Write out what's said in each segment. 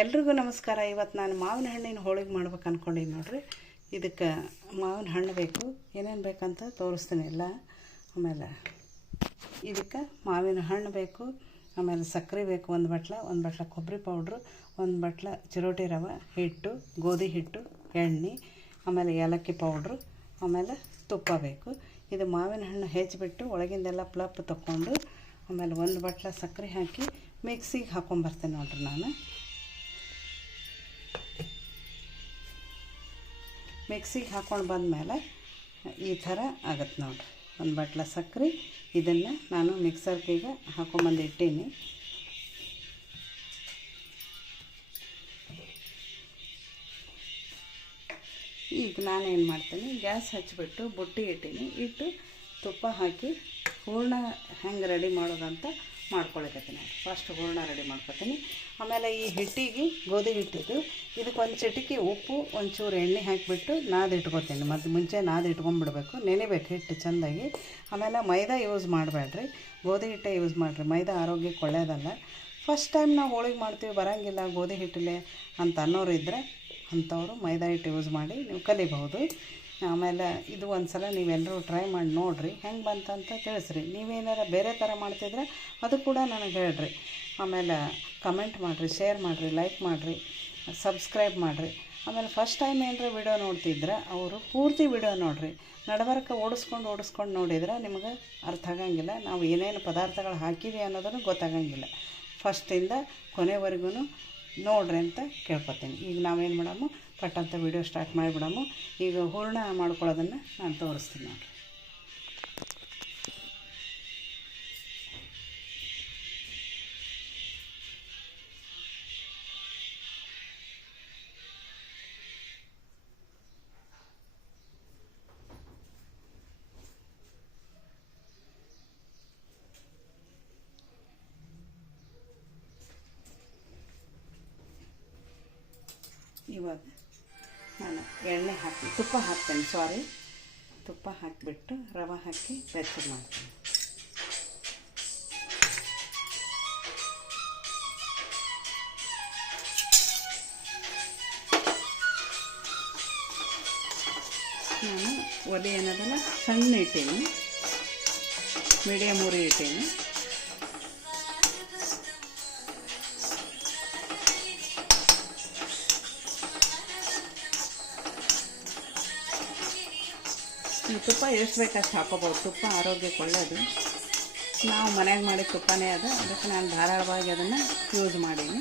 ಎಲ್ರಿಗೂ ನಮಸ್ಕಾರ. ಇವತ್ತು ನಾನು ಮಾವಿನ ಹಣ್ಣಿನ ಹೋಳಿಗೆ ಮಾಡ್ಬೇಕು ಅಂದ್ಕೊಂಡೀನಿ ನೋಡ್ರಿ. ಇದಕ್ಕೆ ಮಾವಿನ ಹಣ್ಣು ಬೇಕು, ಏನೇನು ಬೇಕಂತ ತೋರಿಸ್ತೀನಿ ಎಲ್ಲ. ಆಮೇಲೆ ಇದಕ್ಕೆ ಮಾವಿನ ಹಣ್ಣು ಬೇಕು, ಆಮೇಲೆ ಸಕ್ಕರೆ ಬೇಕು, ಒಂದು ಬಟ್ಲ ಕೊಬ್ಬರಿ ಪೌಡ್ರು, ಒಂದು ಬಟ್ಲ ಚಿರೋಟಿ ರವೆ ಹಿಟ್ಟು, ಗೋಧಿ ಹಿಟ್ಟು, ಎಣ್ಣೆ, ಆಮೇಲೆ ಏಲಕ್ಕಿ ಪೌಡ್ರು, ಆಮೇಲೆ ತುಪ್ಪ ಬೇಕು. ಇದು ಮಾವಿನ ಹಣ್ಣು ಹೆಚ್ಚಿಬಿಟ್ಟು ಒಳಗಿಂದೆಲ್ಲ ಪ್ಲಪ್ ತೊಗೊಂಡು ಆಮೇಲೆ ಒಂದು ಬಟ್ಲ ಸಕ್ಕರೆ ಹಾಕಿ ಮಿಕ್ಸಿಗೆ ಹಾಕ್ಕೊಂಬರ್ತೇನೆ ನೋಡ್ರಿ. ನಾನು ಮಿಕ್ಸಿಗೆ ಹಾಕ್ಕೊಂಡು ಬಂದಮೇಲೆ ಈ ಥರ ಆಗುತ್ತೆ ನೋಡ್ರಿ. ಒಂದು ಬಟ್ಲ ಸಕ್ಕರೆ ಇದನ್ನು ನಾನು ಮಿಕ್ಸರ್ಗೆ ಹಾಕ್ಕೊಂಬಂದು ಇಟ್ಟೀನಿ. ಈಗ ನಾನೇನು ಮಾಡ್ತೀನಿ, ಗ್ಯಾಸ್ ಹಚ್ಚಿಬಿಟ್ಟು ಬುಟ್ಟಿ ಇಟ್ಟು ತುಪ್ಪ ಹಾಕಿ ಹೂರಣ ಹೆಂಗೆ ರೆಡಿ ಮಾಡೋದಂತ ಮಾಡ್ಕೊಳಕತ್ತೀನಿ. ಫಸ್ಟ್ ಹೂರಣ ರೆಡಿ ಮಾಡ್ಕೊತೀನಿ. ಆಮೇಲೆ ಈ ಹಿಟ್ಟಿಗೆ ಗೋಧಿ ಹಿಟ್ಟಿದ್ದು ಇದಕ್ಕೊಂದು ಚಿಟಿಕೆ ಉಪ್ಪು, ಒಂಚೂರು ಎಣ್ಣೆ ಹಾಕಿಬಿಟ್ಟು ನಾದಿಟ್ಕೊತೀನಿ. ಮುಂಚೆ ನಾದಿಟ್ಕೊಂಡ್ಬಿಡ್ಬೇಕು, ನೆನೆಬೇಕು ಹಿಟ್ಟು ಚೆಂದಾಗಿ. ಆಮೇಲೆ ಮೈದಾ ಯೂಸ್ ಮಾಡಬೇಡ್ರಿ, ಗೋಧಿ ಹಿಟ್ಟೆ ಯೂಸ್ ಮಾಡಿರಿ. ಮೈದಾ ಆರೋಗ್ಯಕ್ಕೆ ಒಳ್ಳೆಯದಲ್ಲ. ಫಸ್ಟ್ ಟೈಮ್ ನಾವು ಹೋಳಿಗೆ ಮಾಡ್ತೀವಿ, ಬರೋಂಗಿಲ್ಲ ಗೋಧಿ ಹಿಟ್ಟಲೆ ಅಂತ ಅನ್ನೋರು ಇದ್ದರೆ ಅಂಥವರು ಮೈದಾ ಹಿಟ್ಟು ಯೂಸ್ ಮಾಡಿ ನೀವು ಕಲಿಬಹುದು. ಆಮೇಲೆ ಇದು ಒಂದು ಸಲ ನೀವೆಲ್ಲರೂ ಟ್ರೈ ಮಾಡಿ ನೋಡಿರಿ, ಹೆಂಗೆ ಬಂತಂತ ತಿಳಿಸ್ರಿ. ನೀವೇನಾರ ಬೇರೆ ಥರ ಮಾಡ್ತಿದ್ರೆ ಅದು ಕೂಡ ನನಗೆ ಹೇಳ್ರಿ. ಆಮೇಲೆ ಕಮೆಂಟ್ ಮಾಡಿರಿ, ಶೇರ್ ಮಾಡಿರಿ, ಲೈಕ್ ಮಾಡಿರಿ, ಸಬ್ಸ್ಕ್ರೈಬ್ ಮಾಡಿರಿ. ಆಮೇಲೆ ಫಸ್ಟ್ ಟೈಮ್ ಏನಾರ ವಿಡಿಯೋ ನೋಡ್ತಿದ್ರೆ ಅವರು ಪೂರ್ತಿ ವಿಡಿಯೋ ನೋಡಿರಿ. ನಡಬರ್ಕ ಓಡಿಸ್ಕೊಂಡು ನೋಡಿದ್ರೆ ನಿಮಗೆ ಅರ್ಥ ಆಗಂಗಿಲ್ಲ. ನಾವು ಏನೇನು ಪದಾರ್ಥಗಳು ಹಾಕಿವಿ ಅನ್ನೋದನ್ನು ಗೊತ್ತಾಗಂಗಿಲ್ಲ. ಫಸ್ಟಿಂದ ಕೊನೆವರೆಗೂ ನೋಡ್ರಿ ಅಂತ ಕೇಳ್ಕೊತೀನಿ. ಈಗ ನಾವೇನು ಮಾಡಮು, ಪಟ್ಟಂತ ವಿಡಿಯೋ ಸ್ಟಾರ್ಟ್ ಮಾಡಿಬಿಡಮು. ಈಗ ಹೂರಣ ಮಾಡ್ಕೊಳ್ಳೋದನ್ನು ನಾನು ತೋರಿಸ್ತೀನಿ ನೋಡಿರಿ. ಇವಾಗ ನಾನು ತುಪ್ಪ ಹಾಕ್ತೇನೆ. ತುಪ್ಪ ಹಾಕಿಬಿಟ್ಟು ರವೆ ಹಾಕಿ ಬೆಚ್ಚಗೆ ಮಾಡ್ತೀನಿ. ನಾನು ಒಲೆ ಏನದಲ್ಲ ಸಣ್ಣ ಇಟ್ಟೀನಿ, ಮೀಡಿಯಮ್ ಉರಿ ಇಟ್ಟೀನಿ. ತುಪ್ಪ ಎಷ್ಟು ಬೇಕಷ್ಟು ಹಾಕೋಬೋದು. ತುಪ್ಪ ಆರೋಗ್ಯಕ್ಕೆ ಒಳ್ಳೆಯದು. ನಾವು ಮನೆಯಾಗ ಮಾಡಿದ ತುಪ್ಪನೇ ಅದು, ಅದಕ್ಕೆ ನಾನು ಧಾರಾಳವಾಗಿ ಅದನ್ನು ಯೂಸ್ ಮಾಡೀನಿ.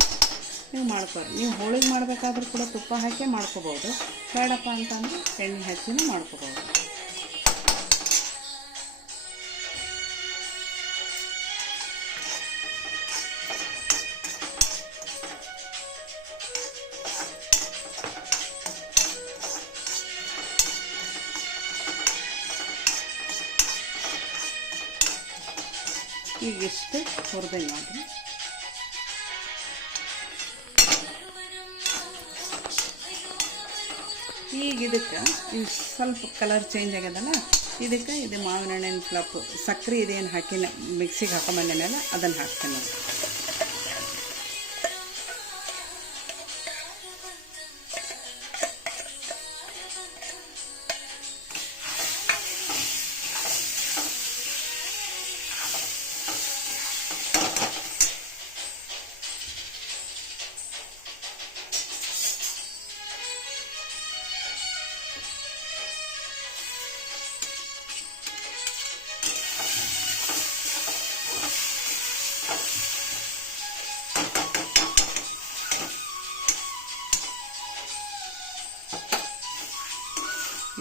ನೀವು ಮಾಡ್ಕೊರಿ. ನೀವು ಹೋಳಿಗೆ ಮಾಡಬೇಕಾದ್ರೂ ಕೂಡ ತುಪ್ಪ ಹಾಕಿ ಮಾಡ್ಕೋಬೋದು. ಬೇಡಪ್ಪ ಅಂತಂದ್ರೆ ಎಣ್ಣೆ ಹಚ್ಚಿನೂ ಮಾಡ್ಕೋಬೋದು. ಈಗಿಷ್ಟು ಹುರಿದಂಗೆ ಮಾಡಿರಿ. ಈಗ ಇದಕ್ಕೆ ಸ್ವಲ್ಪ ಕಲರ್ ಚೇಂಜ್ ಆಗ್ಯದಲ್ಲ, ಇದಕ್ಕೆ ಇದು ಮಾವಿನ ಹಣ್ಣಿನ ಪ್ಲಪ್ ಸಕ್ಕರೆ ಇದೇನು ಹಾಕಿ ಮಿಕ್ಸಿಗೆ ಹಾಕೊಂಬಂದೇನಲ್ಲ ಅದನ್ನು ಹಾಕ್ತೀನಿ ನೋಡಿ.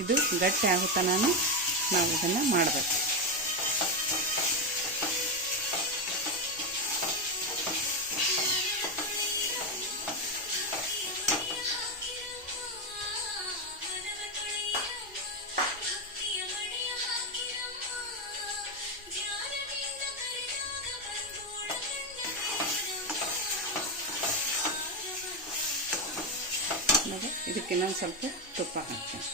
ಇದು ಗಟ್ಟಿ ಆಗುತ್ತಾ ನಾವು ಇದನ್ನು ಮಾಡಬೇಕು. ಇದಕ್ಕೆ ಇನ್ನೊಂದು ಸ್ವಲ್ಪ ತುಪ್ಪ ಹಾಕ್ತೀನಿ.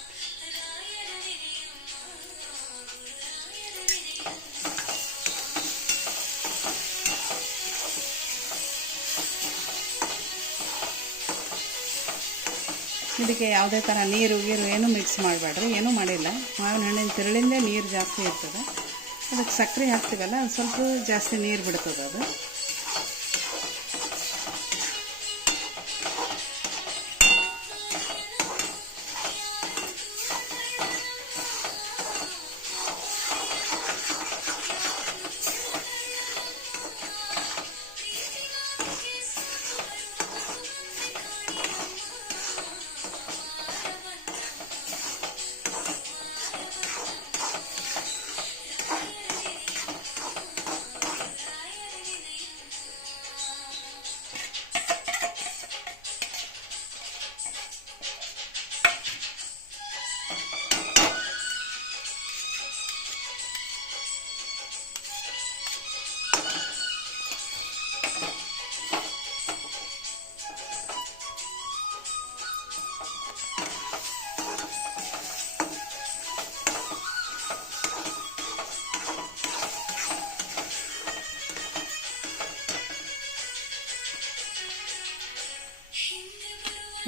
ಇದಕ್ಕೆ ಯಾವುದೇ ಥರ ನೀರು ಏನೂ ಮಿಕ್ಸ್ ಮಾಡಬೇಡ್ರಿ, ಏನೂ ಮಾಡಿಲ್ಲ. ಮಾವಿನ ಹಣ್ಣಿನ ತಿರುಳಿಂದೇ ನೀರು ಜಾಸ್ತಿ ಇರ್ತದೆ. ಅದಕ್ಕೆ ಸಕ್ಕರೆ ಹಾಕ್ತೀವಲ್ಲ, ಅದು ಸ್ವಲ್ಪ ಜಾಸ್ತಿ ನೀರು ಬಿಡ್ತದೆ ಅದು.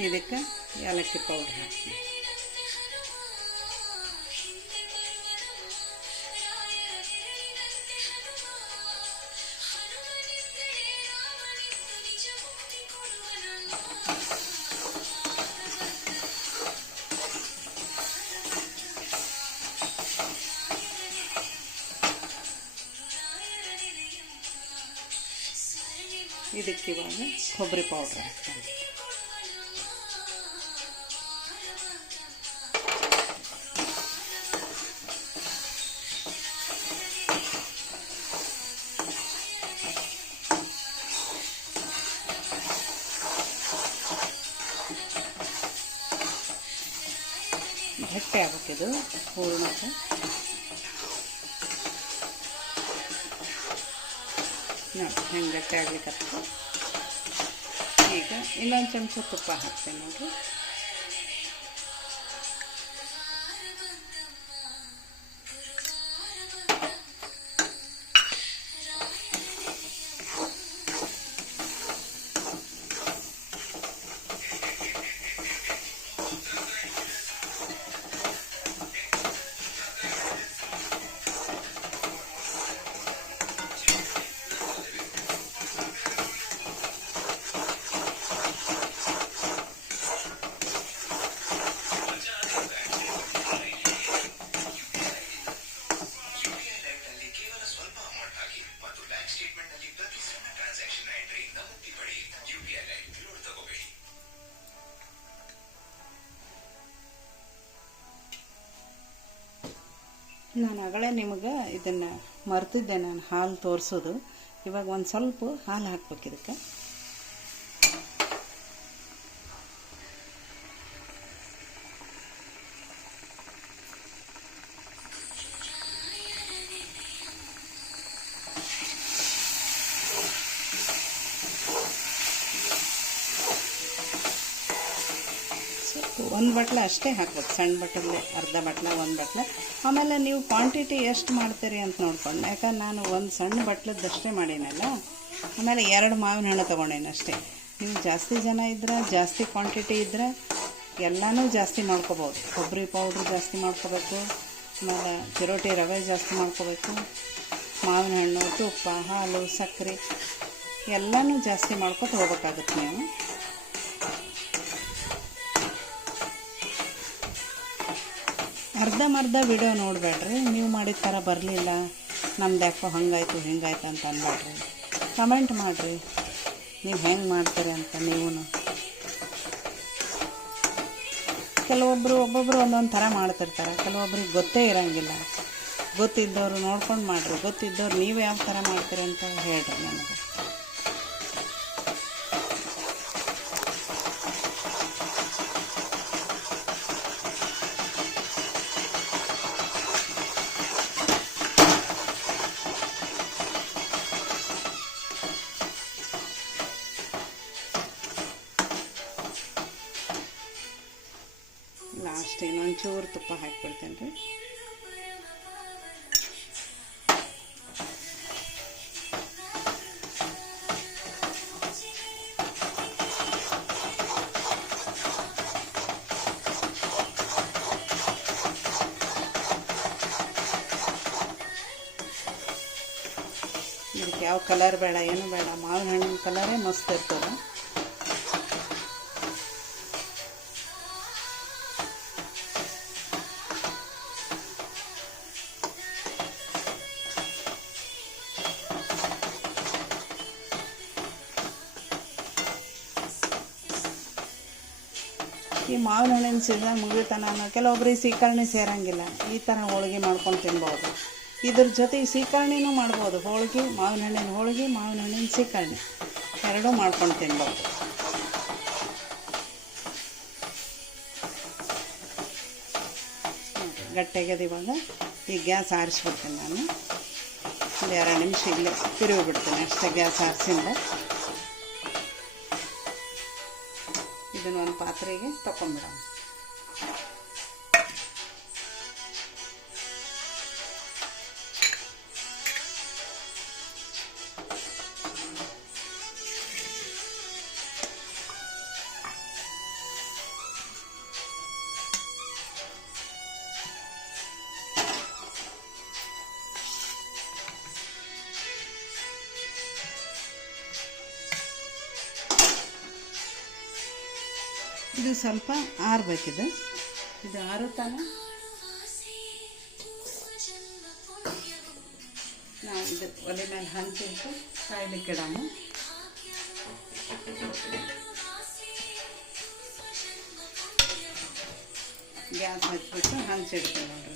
ಇದಕ್ಕೆ ಏಲಕ್ಕಿ ಪೌಡ್ರ್ ಹಾಕ್ತೀನಿ. ಇದಕ್ಕೆ ಇವಾಗ ಕೊಬ್ಬರಿ ಪೌಡ್ರ್ ಹಾಕ್ತೀನಿ. ಗಟ್ಟಿ ಆಗ್ಬೇಕಿದು ಹೂರ್ಣಕ್ಕೆ. ನೋಡಿ ಹೆಂಗೆ ಗಟ್ಟಿ ಆಗ್ಲಿಕ್ಕೆ. ಈಗ ಇನ್ನೊಂದು ಚಮಚ ತುಪ್ಪ ಹಾಕ್ತೇನೆ ನೋಡಿರಿ. ನಾನು ಆಗಲೇ ನಿಮಗೆ ಇದನ್ನು ಮರ್ತಿದ್ದೆ, ನಾನು ಹಾಲು ತೋರಿಸೋದು. ಇವಾಗ ಒಂದು ಸ್ವಲ್ಪ ಹಾಲು ಹಾಕ್ಬೇಕು ಇದಕ್ಕೆ. ಒಂದು ಬಟ್ಲ ಅಷ್ಟೇ ಹಾಕ್ಬೇಕು, ಸಣ್ಣ ಬಟ್ಟಲೇ ಅರ್ಧ ಬಟ್ಲ, ಒಂದು ಬಟ್ಲ. ಆಮೇಲೆ ನೀವು ಕ್ವಾಂಟಿಟಿ ಎಷ್ಟು ಮಾಡ್ತೀರಿ ಅಂತ ನೋಡ್ಕೊಂಡು, ಯಾಕಂದ್ರೆ ನಾನು ಒಂದು ಸಣ್ಣ ಬಟ್ಲದ್ದಷ್ಟೇ ಮಾಡೀನಲ್ಲ, ಆಮೇಲೆ 2 ಮಾವಿನ ಹಣ್ಣು ತೊಗೊಂಡೇನೆ ಅಷ್ಟೇ. ನೀವು ಜಾಸ್ತಿ ಜನ ಇದ್ರೆ, ಜಾಸ್ತಿ ಕ್ವಾಂಟಿಟಿ ಇದ್ದರೆ ಎಲ್ಲನೂ ಜಾಸ್ತಿ ಮಾಡ್ಕೋಬೋದು. ಕೊಬ್ಬರಿ ಪೌಡ್ರು ಜಾಸ್ತಿ ಮಾಡ್ಕೋಬೇಕು, ಆಮೇಲೆ ಚಿರೋಟಿ ರವೆ ಜಾಸ್ತಿ ಮಾಡ್ಕೋಬೇಕು, ಮಾವಿನ ಹಣ್ಣು, ತುಪ್ಪ, ಹಾಲು, ಸಕ್ಕರೆ ಎಲ್ಲನೂ ಜಾಸ್ತಿ ಮಾಡ್ಕೊತ ಹೋಗ್ಬೇಕಾಗುತ್ತೆ ನೀವು. ಅರ್ಧಂಬರ್ಧ ವಿಡಿಯೋ ನೋಡಬೇಡ್ರಿ. ನೀವು ಮಾಡಿದ ಥರ ಬರಲಿಲ್ಲ, ನಮ್ದು ಯಾಕೋ ಹಂಗಾಯ್ತು ಹಿಂಗಾಯ್ತು ಅಂತ ಅನ್ಬೇಡ್ರಿ. ಕಮೆಂಟ್ ಮಾಡಿರಿ ನೀವು ಹೆಂಗೆ ಮಾಡ್ತೀರಿ ಅಂತ. ನೀವು ಒಬ್ಬೊಬ್ಬರು ಒಂದೊಂದು ಥರ ಮಾಡ್ತಿರ್ತಾರೆ, ಕೆಲವೊಬ್ರಿಗೆ ಗೊತ್ತೇ ಇರೋಂಗಿಲ್ಲ. ಗೊತ್ತಿದ್ದವರು ನೋಡ್ಕೊಂಡು ಮಾಡಿರಿ, ಗೊತ್ತಿದ್ದವ್ರು ನೀವು ಯಾವ ಥರ ಮಾಡ್ತೀರಿ ಅಂತ ಹೇಳ್ರಿ ನನಗೆ. ಲಾಸ್ಟ್ ಇನ್ನೊಂಚೂರು ತುಪ್ಪ ಹಾಕಿಬಿಡ್ತೇನೆ ರೀ. ಯಾವ ಕಲರ್ ಬೇಡ, ಏನು ಬೇಡ, ಮಾವಿನ ಹಣ್ಣಿನ ಕಲರೇ ಮಸ್ತ್ ಇರ್ತದೆ. ಈ ಮಾವಿನ ಹಣ್ಣಿನ ಸೀಸನ್ ಮುಗಿತನ ಕೆಲವೊಬ್ರಿಗೆ ಸೀಕರ್ಣಿ ಸೇರಂಗಿಲ್ಲ, ಈ ಥರ ಹೋಳಿಗೆ ಮಾಡ್ಕೊಂಡು ತಿನ್ಬೋದು. ಇದ್ರ ಜೊತೆಗೆ ಸೀಕರ್ಣಿನೂ ಮಾಡ್ಬೋದು. ಹೋಳಿಗೆ, ಮಾವಿನ ಹಣ್ಣಿನ ಹೋಳಿಗೆ, ಮಾವಿನ ಹಣ್ಣಿನ ಸೀಕರ್ಣಿ ಎರಡೂ ಮಾಡ್ಕೊಂಡು ತಿನ್ಬೋದು. ಗಟ್ಟಿಯಾಗ್ಯದ. ಇವಾಗ ಈ ಗ್ಯಾಸ್ ಆರಿಸ್ಬಿಡ್ತೀನಿ ನಾನು. ಒಂದು 2 ನಿಮಿಷ ಇಲ್ಲೇ ತಿರುಗಿ ಬಿಡ್ತೀನಿ ಅಷ್ಟೇ ಗ್ಯಾಸ್ ಆರಿಸಿಂದ. ಇದನ್ನು ಒಂದು ಪಾತ್ರೆಗೆ ತಗೊಂಡ್ಬಿಡೋಣ. ಇದು ಸ್ವಲ್ಪ ಆರಬೇಕಿದೆ. ಇದು ಆರುತ್ತಾನ ನಾವು ಇದು ಒಲೆ ಮೇಲೆ ಹಂಚಿಟ್ಟು ಕಾಯ್ಲಿಕ್ಕೆ ಇಡೋಣ. ಗ್ಯಾಸ್ ಹಚ್ಬಿಟ್ಟು ಹಂಚಿಡ್ತೀವಿ ನೋಡ್ರಿ.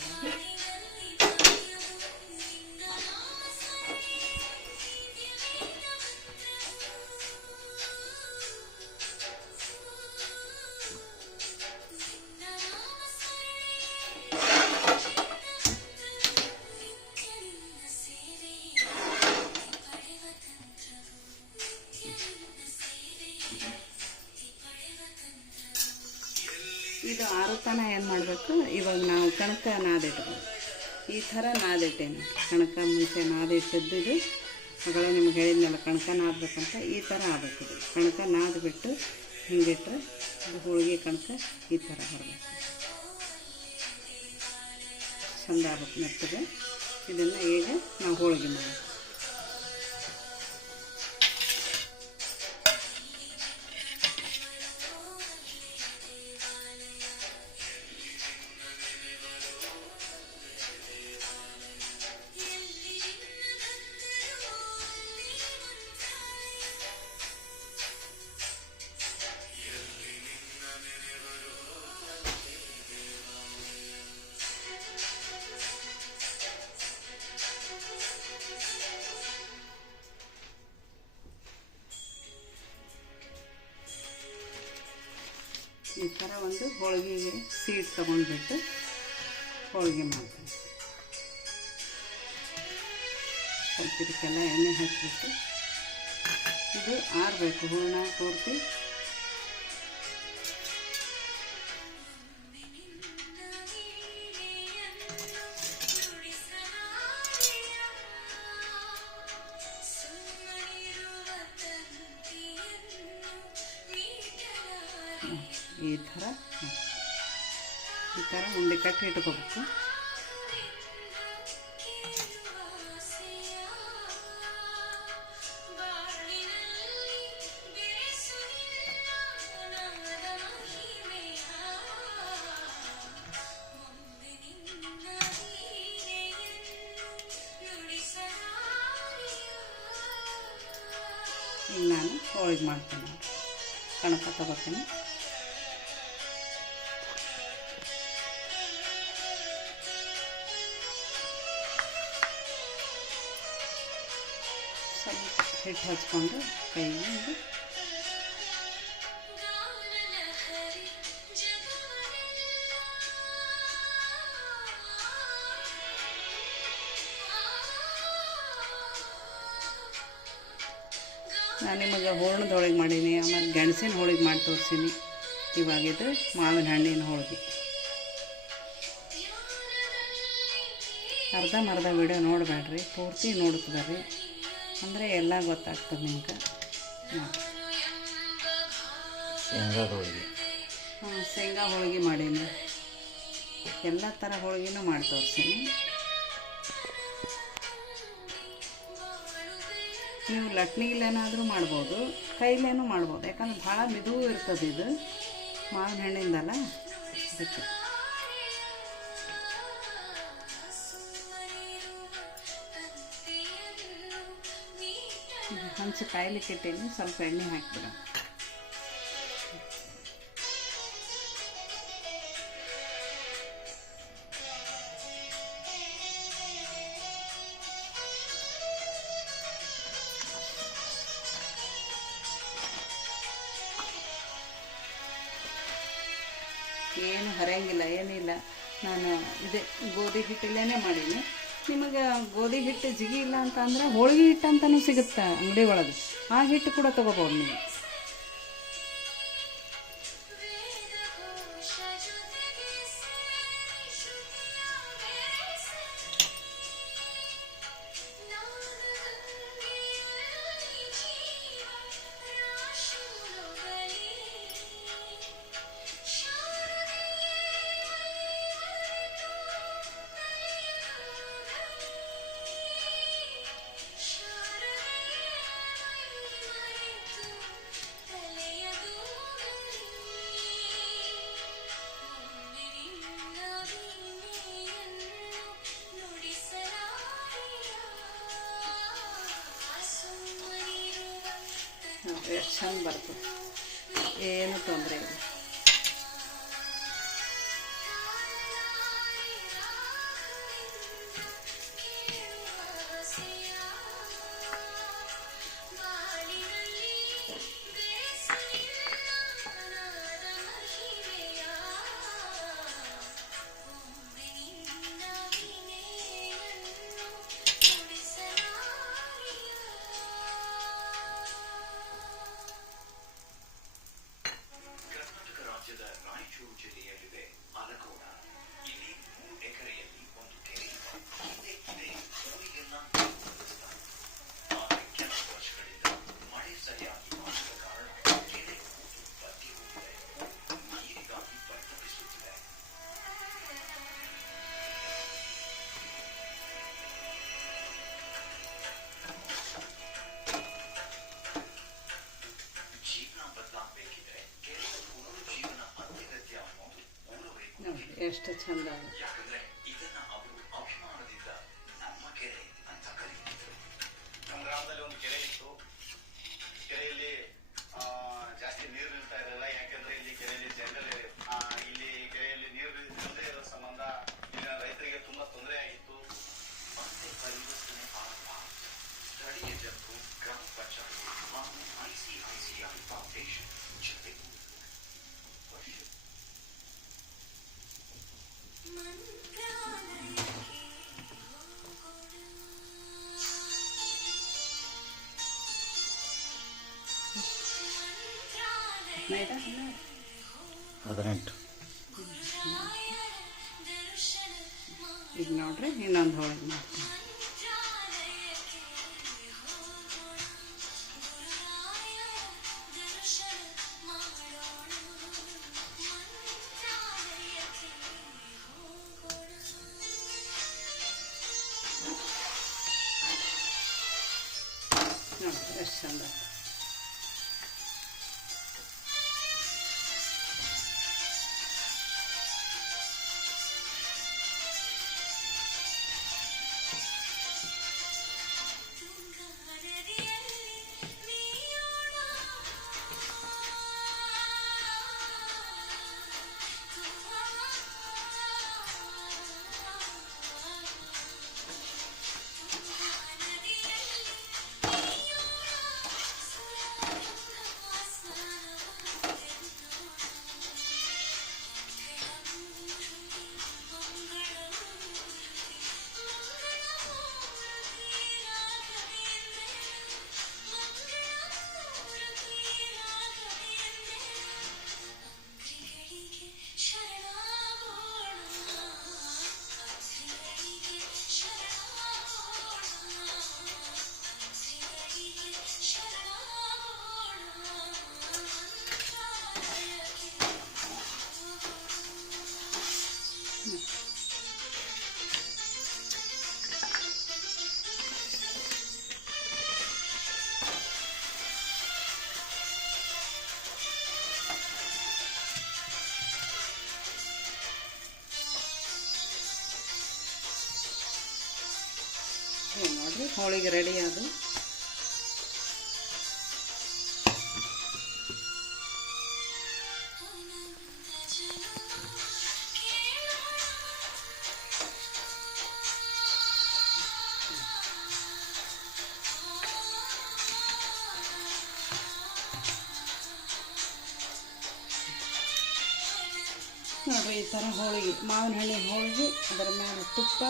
ಇದು ಆರುತ್ತಾನ ಏನು ಮಾಡಬೇಕು, ಇವಾಗ ನಾವು ಕಣಕ ನಾದಿಟ್ಬೋದು. ಈ ಥರ ನಾದಿಟ್ಟೇನು ಕಣಕ ಮುಂಚೆ ನಾದಿಟ್ಟಿದ್ದು. ಇದು ಅಗಳ ನಿಮ್ಗೆ ಹೇಳಿದ್ನಲ್ಲ ಕಣಕ ನಾದಬೇಕಂತ, ಈ ಥರ ಆಗಬೇಕು. ಇದು ಕಣಕ ನಾದ್ಬಿಟ್ಟು ಹಿಂಗಿಟ್ರೆ ಇದು ಹೋಳಿಗೆ ಕಣಕ ಈ ಥರ ಬರಬೇಕು. ಚಂದ ಆಗ್ಬೇಕು ಮೆತ್ತಗೆ. ಇದನ್ನು ಈಗ ನಾವು ಹೋಳಿಗೆ ಮಾಡಿ ಈ ಥರ ಒಂದು ಹೋಳಿಗೆಗೆ ಸೀಟ್ ತೊಗೊಂಡ್ಬಿಟ್ಟು ಹೋಳಿಗೆ ಮಾಡ್ತೀನಿ. ಸ್ವಲ್ಪ ಇದಕ್ಕೆಲ್ಲ ಎಣ್ಣೆ ಹಾಕಿಬಿಟ್ಟು ಇದು ಆರಬೇಕು ಹೂರ್ಣ ಪೂರ್ತಿ. ಈ ಥರ ಉಂಡೆ ಕಟ್ಟಿ ಇಟ್ಕೋಬೇಕು. ಈಗ ನಾನು ಹೋಳಿಗೆ ಮಾಡ್ತೀನಿ. ಕಣಕ ತಗೋತೀನಿ. ಹಿಟ್ಟು ಹಚ್ಕೊಂಡು ಕೈಗೆ ನಾನು ನಿಮಗೆ ಹೂರ್ಣದ ಹೋಳಿಗೆ ಮಾಡೀನಿ, ಆಮೇಲೆ ಗೆಣಸಿನ ಹೋಳಿಗೆ ಮಾಡಿ ತೋರಿಸೀನಿ. ಇವಾಗಿದ್ದು ಮಾವಿನ ಹಣ್ಣಿನ ಹೋಳಿಗೆ. ಅರ್ಧಂಬರ್ಧ ವಿಡಿಯೋ ನೋಡಬೇಡ್ರಿ, ಪೂರ್ತಿ ನೋಡ್ತದ್ರಿ, ಅಂದರೆ ಎಲ್ಲ ಗೊತ್ತಾಗ್ತದೆ ನಿಮ್ಗೆ. ಶೇಂಗಾ ಹೋಳಿಗೆ ಮಾಡೀನಿ. ಎಲ್ಲ ಥರ ಹೋಳಿಗೆನೂ ಮಾಡಿ ತೋರಿಸೀನಿ. ನೀವು ಲಟ್ಣಿಲೇನಾದರೂ ಮಾಡ್ಬೋದು, ಕೈಲೇನೂ ಮಾಡ್ಬೋದು. ಯಾಕಂದ್ರೆ ಭಾಳ ಮೆದು ಇರ್ತದೆ ಇದು ಮಾವಿನ ಹಣ್ಣಿಂದಲ್ಲ, ಅದಕ್ಕೆ. ಹಂಚು ಕಾಯ್ಲಿಕ್ಕೆ ಇಟ್ಟೀನಿ, ಸ್ವಲ್ಪ ಎಣ್ಣೆ ಹಾಕಿಬಿಡ. ಏನು ಹರಿಯಂಗಿಲ್ಲ, ಏನಿಲ್ಲ. ನಾನು ಇದೇ ಗೋಧಿ ಹಿಟ್ಟಲ್ಲೇ ಮಾಡೀನಿ. ನಿಮಗೆ ಗೋಧಿ ಹಿಟ್ಟು ಜಿಗಿ ಇಲ್ಲ ಅಂತ ಅಂದರೆ ಹೋಳಿಗೆ ಹಿಟ್ಟು ಅಂತಲೂ ಸಿಗುತ್ತೆ ಅಂಗಡಿ ಒಳಗೆ, ಆ ಹಿಟ್ಟು ಕೂಡ ತೊಗೋಬೋದು ನೀವು. ಎಷ್ಟು ಚಂದ ಬರ್ತದೆ, ಏನು ತೊಂದರೆ ಇಲ್ಲ. ಎಷ್ಟು ಚಂದ ಒಂದು ಕೆರೆ ಇತ್ತು. ಕೆರೆಯಲ್ಲಿ ಜಾಸ್ತಿ ನೀರು ನಿಲ್ತಾ ಇರಲಿಲ್ಲ. ಯಾಕಂದ್ರೆ ಇಲ್ಲಿ ಕೆರೆಯಲ್ಲಿ ಇಲ್ಲಿ ಕೆರೆಯಲ್ಲಿ ನೀರು ನಿಲ್ಲದೇ ಇರೋ ಸಂಬಂಧ ಈಗ ರೈತರಿಗೆ ತುಂಬಾ ತೊಂದರೆ ಆಗಿತ್ತು. ಮತ್ತೆ ಪರಿವರ್ತನೆ ಸ್ಥಳೀಯ ಜನರು, ಗ್ರಾಮ ಪಂಚಾಯತ್ ಹಾಗೂ ICICI ಫೌಂಡೇಶನ್ ಜೊತೆ ಈಗ ನೋಡ್ರಿ ಇನ್ನೊಂದು ಹೋಳಿಗೆ ಮಾಡ್ತೀನಿ. ನೋಡ್ರಿ ಎಷ್ಟು ಚಂದ. ಹೋಳಿಗೆ ರೆಡಿ ಅದು. ನೋಡಿರಿ ಈ ಥರ ಹೋಳಿಗೆ, ಮಾವಿನ ಹಣ್ಣಿನ ಹೋಳಿಗೆ, ಅದರ ಮೇಲೆ ತುಪ್ಪ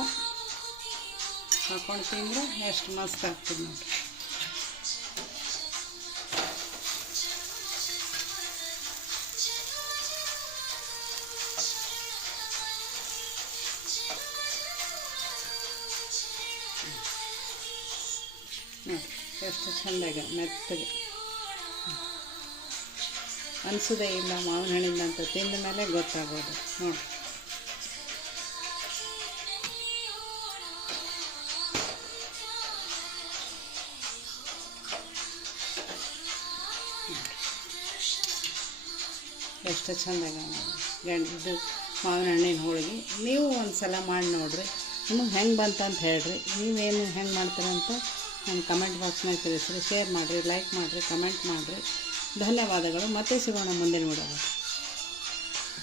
ಹಾಕೊಂಡು ತಿಂದರೆ ಎಷ್ಟು ಮಸ್ತ್ ಆಗ್ತದೆ ನೋಡಿರಿ. ನೋಡಿ ಎಷ್ಟು ಚೆಂದಾಗ ಮೆತ್ತಗೆ ಅನಿಸೋದೇ ಇಲ್ಲ ಮಾವಿನ ಹಣ್ಣಿಂದ ಅಂತ, ತಿಂದ ಮೇಲೆ ಗೊತ್ತಾಗೋದು ನೋಡಿ. ಎಷ್ಟು ಚೆಂದಾಗ ಇದು ಮಾವಿನ ಹಣ್ಣಿನ ಹೋಳಿಗೆ. ನೀವು ಒಂದು ಸಲ ಮಾಡಿ ನೋಡಿರಿ, ನಿಮಗೆ ಹೆಂಗೆ ಬಂತಂತ ಹೇಳ್ರಿ. ನೀವೇನು ಹೆಂಗೆ ಮಾಡ್ತೀರಂತ ನನ್ನ ಕಮೆಂಟ್ ಬಾಕ್ಸ್ನಾಗ ತಿಳಿಸ್ರಿ. ಶೇರ್ ಮಾಡಿರಿ, ಲೈಕ್ ಮಾಡಿರಿ, ಕಮೆಂಟ್ ಮಾಡಿರಿ. ಧನ್ಯವಾದಗಳು. ಮತ್ತೆ ಸಿಗೋಣ ಮುಂದಿನ ವಿಡಿಯೋದಲ್ಲಿ.